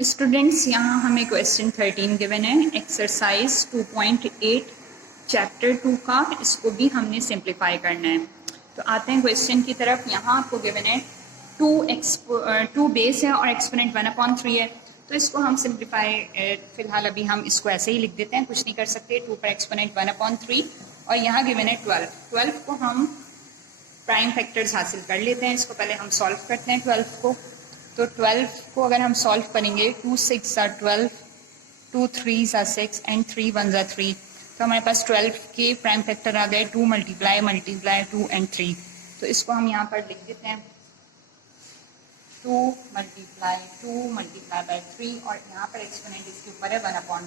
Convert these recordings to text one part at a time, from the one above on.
Students, यहाँ हमें question 13 given है, एक्सरसाइज 2.8 चैप्टर 2 का। इसको भी हमने सिंप्लीफाई करना है। तो आते हैं क्वेश्चन की तरफ। यहाँ आपको गिवन है 2 बेस है और एक्सपोनेंट 1/3 है। तो इसको हम सिंप्लीफाई फिलहाल अभी हम इसको ऐसे ही लिख देते हैं, कुछ नहीं कर सकते। 2 पर एक्सपोनेंट 1/3 और यहाँ गिवन है 12 को हम प्राइम फैक्टर्स हासिल कर लेते हैं। इसको पहले हम सॉल्व करते हैं 12 को। तो 12 को अगर हम सॉल्व करेंगे, 2 6 are 12, 2 3 are 6 एंड 3 1 are 3। तो हमारे पास 12 के प्राइम फैक्टर आ गए 2 मल्टीप्लाई 2 एंड 3। तो इसको हम यहाँ पर लिख देते हैं 2 मल्टीप्लाई बाय 3 और यहाँ पर एक्सपोनेंट इसके ऊपर है 1/2।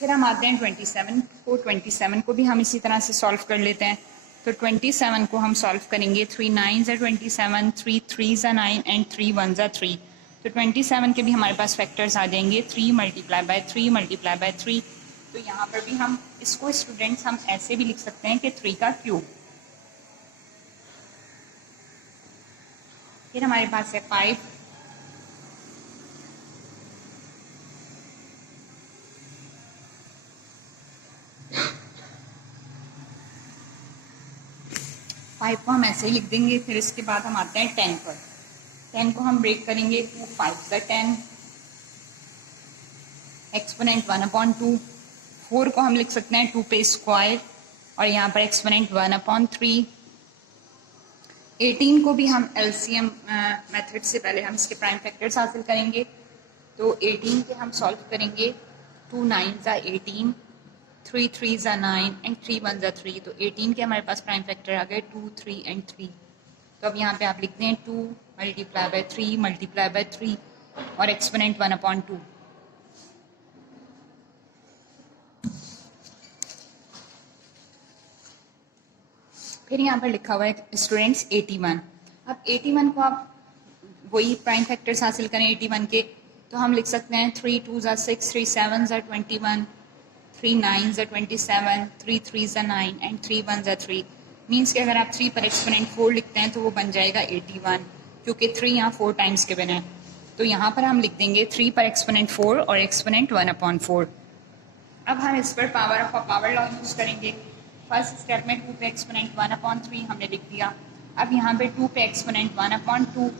फिर हम आते हैं 27 को भी हम इसी तरह से सॉल्व कर लेते हैं। तो 27 को हम सॉल्व करेंगे, 3 9s are 27, 3 3s are 9 and 3 1s are 3। तो 27 के भी हमारे पास फैक्टर्स आ जाएंगे 3 मल्टीप्लाई बाय 3। तो यहाँ पर भी हम इसको स्टूडेंट्स हम ऐसे भी लिख सकते हैं कि 3 का क्यूब। फिर हमारे पास है 5, को हम ऐसे ही लिख देंगे। फिर इसके बाद हम आते हैं 10 पर। 10 को हम ब्रेक करेंगे, 2 5s are 10, एक्सपोनेंट 1/2। 4 को हम लिख सकते हैं 2 पे स्क्वायर और यहाँ पर एक्सपोनेंट 1/3। 18 को भी हम एलसीएम मेथड से पहले हम इसके प्राइम फैक्टर्स हासिल करेंगे। तो 18 के हम सॉल्व करेंगे, 2 9s are 18, 3 3s are 9 and 3 1s are 3। तो 18 के हमारे पास प्राइम फैक्टर आ गए 2 3 एंड 3। तो अब यहाँ पे आप लिखते हैं 2 मल्टीप्लाई बाय 3 और एक्सपोनेंट 1/2। फिर यहाँ पर लिखा हुआ है स्टूडेंट्स 81। अब 81 को आप वही प्राइम फैक्टर्स हासिल करें 81 के। तो हम लिख सकते हैं 3 2s are 6, 3 7s are 21, 3 9s are 27, 3 3s are 9 and 3 1s are 3। Means कि अगर आप 3 पर एक्सपोनेंट 4 लिखते हैं तो वो बन जाएगा 81, क्योंकि 3 यहाँ 4 टाइम्स गिवन है। तो यहाँ पर हम लिख देंगे 3 पर एक्सपोनेंट 4 और एक्सपोनेंट 1/4। अब हम इस पर पावर लॉ यूज़ करेंगे। फर्स्ट स्टेप में 2 पे एक्सपोनेंट 1/3 हमने लिख दिया। अब यहाँ पे 2 पे एक्सपोनेंट 1/2,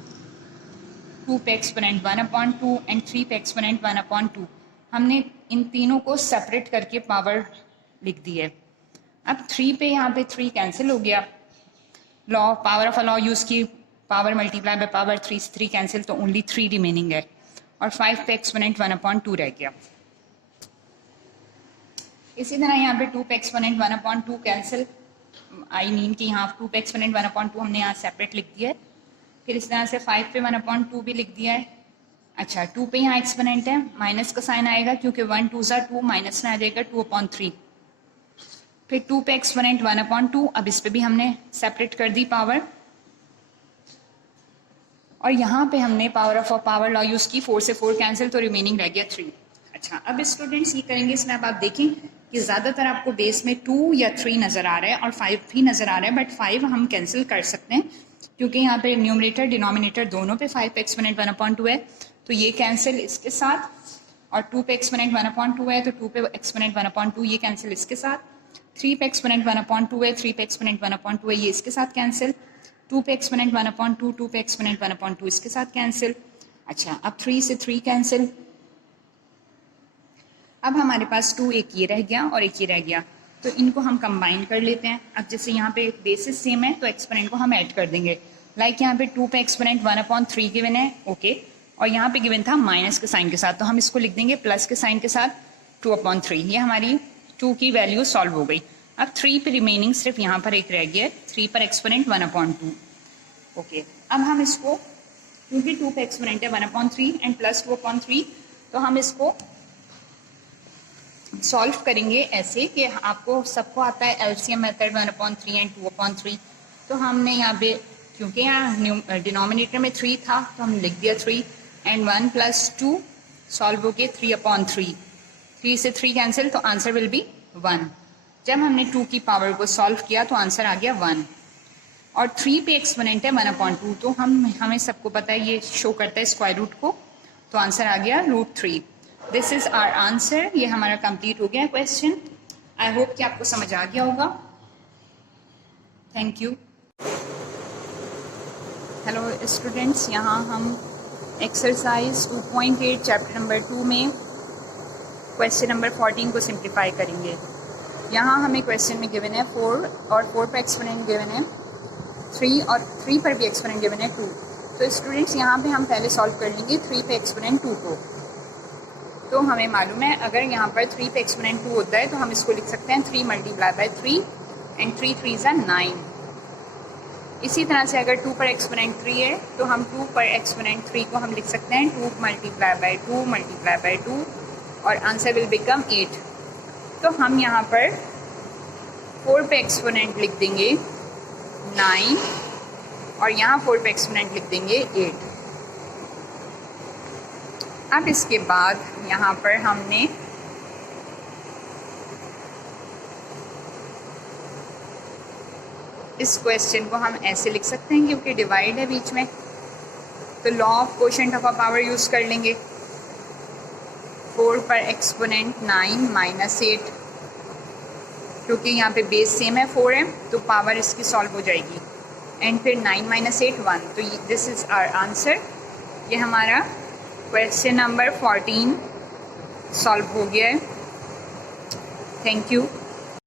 2 पे एक्सपोनेंट 1/2 एंड 3 पे एक्सपोनेंट 1/2। हमने इन तीनों को सेपरेट करके पावर लिख दी है। अब 3 पे यहाँ पे 3 कैंसिल हो गया, power of a law use की, पावर मल्टीप्लाई बाय पावर 3 से 3 कैंसिल, तो ओनली 3 रिमेनिंग है। और 5 पे एक्सपोनेंट 1/2 रह गया। इसी तरह यहाँ पे 2 पे एक्सपोनेंट 1/2 कैंसिल, आई मीन कि यहाँ 2 पे एक्सपोनेंट 1/2 हमने यहाँ सेपरेट लिख दिया है। फिर इस तरह से 5 पे 1/2 भी लिख दिया है। अच्छा, 2 पे यहाँ एक्सपोनेंट है, माइनस का साइन आएगा क्योंकि 1 2s are 2, माइनस में आ जाएगा 2/3। फिर 2 पे एक्सपोनेंट 1/2, अब इस पे भी हमने सेपरेट कर दी पावर। और यहाँ पे हमने पावर लॉ यूज़ की, 4 से 4 कैंसिल, तो रिमेनिंग रह गया 3। अच्छा, अब स्टूडेंट्स ये करेंगे, इसमें अब आप देखें कि ज़्यादातर आपको बेस में 2 या 3 नज़र आ रहा है और 5 भी नज़र आ रहा है, बट 5 हम कैंसिल कर सकते हैं क्योंकि यहाँ पे न्यूमरेटर डिनोमिनेटर दोनों पे 5 पे एक्सपोनेंट 1/2 है। तो ये कैंसिल इसके साथ, और 2 पे एक्सपोनेंट 1/2 है तो 2 पे एक्सपोनेंट 1/2 ये कैंसिल इसके साथ। 3 पे एक्सपोनेंट 1/2 है, 3 पे एक्सपोनेंट 1/2 है, ये इसके साथ कैंसिल। 2 पे एक्सपोनेंट 1/2, 2 पे एक्सपोनेंट 1/2 इसके साथ कैंसिल। अच्छा, अब 3 से 3 कैंसिल। अब हमारे पास 2 एक ये रह गया और एक ये रह गया, तो इनको हम कंबाइन कर लेते हैं। अब जैसे यहाँ पे बेसिस सेम है तो एक्सपोनेंट को हम ऐड कर देंगे। लाइक यहाँ पे 2 पे एक्सपोनेंट 1/3 गिवन है, ओके, और यहाँ पे गिवन था माइनस के साइन के साथ, तो हम इसको लिख देंगे प्लस के साइन के साथ 2/3। ये हमारी 2 की वैल्यू सॉल्व हो गई। अब 3 पे रिमेनिंग सिर्फ यहाँ पर एक रह गया, 3 पर एक्सपोनेंट 1/2, ओके। अब हम इसको, क्योंकि 2 पे एक्सपोनेंट है 1/3 एंड प्लस 2/3, तो हम इसको सॉल्व करेंगे ऐसे कि आपको सबको आता है एलसीएम मेथड 1/3 एंड 2/3। तो हमने यहाँ पे, क्योंकि यहाँ डिनोमिनेटर में 3 था तो हमने लिख दिया 3 एंड 1 + 2 सॉल्व हो गए 3/3। 3 से 3 कैंसिल, तो आंसर विल बी 1। जब हमने 2 की पावर को सॉल्व किया तो आंसर आ गया 1। और 3 पे एक्सपोनेंट है 1/2, तो हमें सबको पता है ये शो करता है स्क्वायर रूट को, तो आंसर आ गया √3। This is our answer. ये हमारा कंप्लीट हो गया क्वेश्चन। आई होप कि आपको समझ आ गया होगा। Thank you. हेलो स्टूडेंट्स, यहाँ हम एक्सरसाइज 2.8 चैप्टर नंबर 2 में क्वेश्चन नंबर 14 को सिंप्लीफाई करेंगे। यहाँ हमें क्वेश्चन में गिवन है 4 और 4 पर एक्सपोनेंट गिवन है 3 और 3 पर भी एक्सपोनेंट गिवन है 2। तो स्टूडेंट्स यहाँ पे हम पहले सॉल्व कर लेंगे 3 पे एक्सपोनेंट 2 को। तो हमें मालूम है अगर यहाँ पर 3 पे एक्सपोनेंट 2 होता है तो हम इसको लिख सकते हैं 3 मल्टीप्लाई बाय 3 एंड 3 3 = 9। इसी तरह से अगर 2 पर एक्सपोनेंट 3 है तो हम 2 पर एक्सपोनेंट 3 को हम लिख सकते हैं 2 मल्टीप्लाई बाय 2 मल्टीप्लाई बाय 2 और आंसर विल बिकम 8। तो हम यहाँ पर 4 पे एक्सपोनेंट लिख देंगे 9 और यहाँ 4 पे एक्सपोनेंट लिख देंगे 8। अब इसके बाद यहाँ पर हमने इस क्वेश्चन को हम ऐसे लिख सकते हैं क्योंकि डिवाइड है बीच में, तो law of quotient of a power use कर लेंगे। 4 पर एक्सपोनेंट 9 माइनस 8, क्योंकि यहाँ पे बेस सेम है 4 है तो पावर इसकी सॉल्व हो जाएगी। एंड फिर 9 माइनस 8 1। तो दिस इज़ आवर आंसर। ये हमारा क्वेश्चन नंबर 14 सॉल्व हो गया है। Thank you.